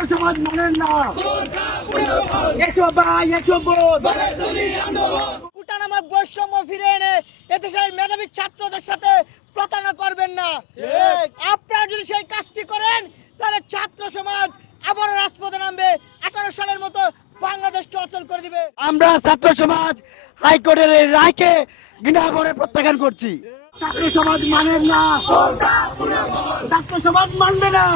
ছাত্র সমাজ মানেন না। এসো ভাই, এসো বোন। কুটানামা বৈষম্য ফিরে এনে এদেশের মেধাবী ছাত্রদের সাথে প্রতারণা করবেন না। আপনারা যদি সেই কাজটি করেন তাহলে ছাত্র সমাজ আবারও রাজপথে নামবে, 18 সালের মতো বাংলাদেশকে অচল করে দিবে। আমরা ছাত্র সমাজ হাইকোর্টের এই রায়কে ঘৃণা ভরে প্রত্যাখ্যান করছি। ছাত্র সমাজ মানেন না, ছাত্র সমাজ মানবে না।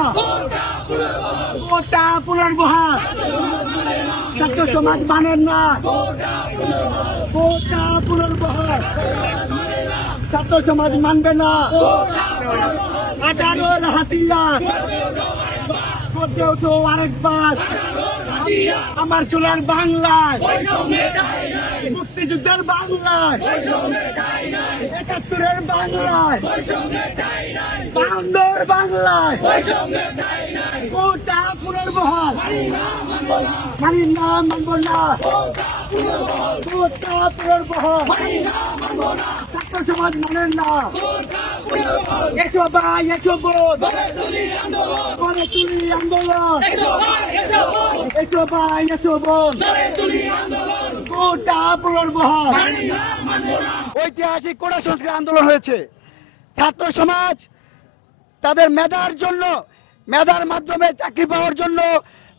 কোটা পুনর্বহাল, ছাত্র সমাজ মানেন না। কোটা পুনর্বহাল, ছাত্র সমাজ মানবে না। 18 হাতিয়ার করতে উঠো আরেকবার। আমার সোনার বাংলায়, মুক্তিযুদ্ধের বাংলায়, 71-এর বাংলায়, 52-র বাংলায় কোটা পুনর্বহাল মানি না, মানব না। কোটা পুনর্বহাল, ছাত্র সমাজ মানেন না। এসো ভাই, এসো বোন, করে তুলি আন্দোলন। এসো ভাই, এসো বোন, কোটা পুনর্বহাল। ঐতিহাসিক কোটা সংস্কার আন্দোলন হয়েছে। ছাত্র সমাজ তাদের মেধার জন্য, মেধার মাধ্যমে চাকরি পাওয়ার জন্য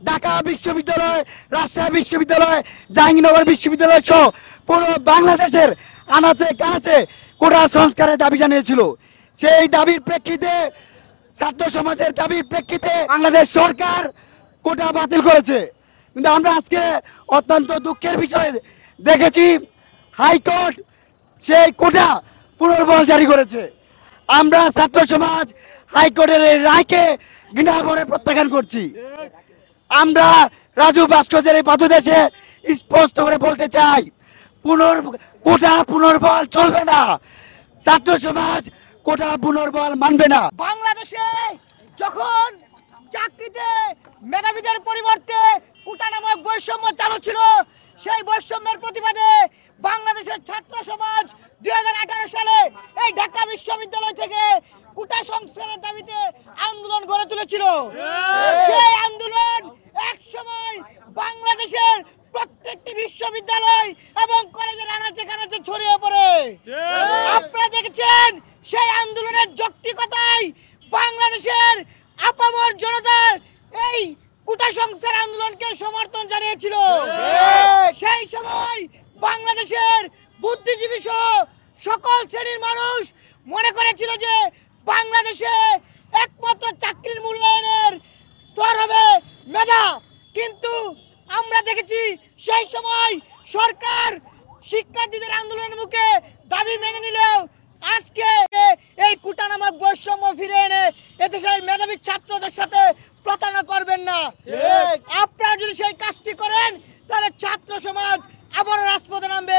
ঢাকা বিশ্ববিদ্যালয়, রাজশাহী বিশ্ববিদ্যালয়, জাহাঙ্গীরনগর বিশ্ববিদ্যালয় সহ পুরো বাংলাদেশের আনাচে কানাচে কোটা সংস্কারের দাবি জানিয়েছিল। সেই দাবির প্রেক্ষিতে, ছাত্র সমাজের দাবির প্রেক্ষিতে বাংলাদেশ সরকার কোটা বাতিল করেছে। কিন্তু আমরা আজকে অত্যন্ত দুঃখের বিষয় দেখেছি, হাইকোর্ট সেই কোটা পুনর্বহাল জারি করেছে। আমরা ছাত্র সমাজ হাইকোর্টের এই রায়কে ঘৃণা ভরে প্রত্যাখ্যান করছি। আমরা রাজু ভাস্কর্যের এই পাদদেশে স্পষ্ট করে বলতে চাই, কোটা পুনর্বহাল চলবে না। ছাত্র সমাজ কোটা পুনর্বহাল মানবে না। বাংলাদেশে যখন চাকরিতে মেধাবীদের পরিবর্তে কোটা নামক বৈষম্য চালু ছিল, সেই বৈষম্যের প্রতিবাদে বাংলাদেশের ছাত্র সমাজ 2018 সালে এই ঢাকা বিশ্ববিদ্যালয় থেকে কোটা সংস্কারের দাবিতে আন্দোলন গড়ে তুলেছিল। সেই আন্দোলন এক সময় বাংলাদেশের প্রত্যেকটি বিশ্ববিদ্যালয় এবং কলেজের আনাচে কানাচে ছড়িয়ে পড়ে। আপনারা দেখেছেন সেই আন্দোলনের যৌক্তিকতায় বাংলাদেশের আপামর জনতা এই কোটা সংস্কার আন্দোলনকে সমর্থন জানিয়েছিল। সেই সময় বাংলাদেশের বুদ্ধিজীবী সহ সকল শ্রেণীর মানুষ মনে করেছিল যে বাংলাদেশে একমাত্র চাকরির মূল্যায়নের স্তর হবে মেধা। কিন্তু আমরা দেখেছি সেই সময় সরকার শিক্ষার্থীদের আন্দোলনের মুখে দাবি মেনে নিলেও আজকে এই কোটা নামক বৈষম্য ফিরে এনে এদেশের মেধাবী ছাত্রদের সাথে প্রতারণা করবেন না। আপনারা যদি সেই কাজটি করেন তাহলে ছাত্র সমাজ আবারও রাজপথে নামবে,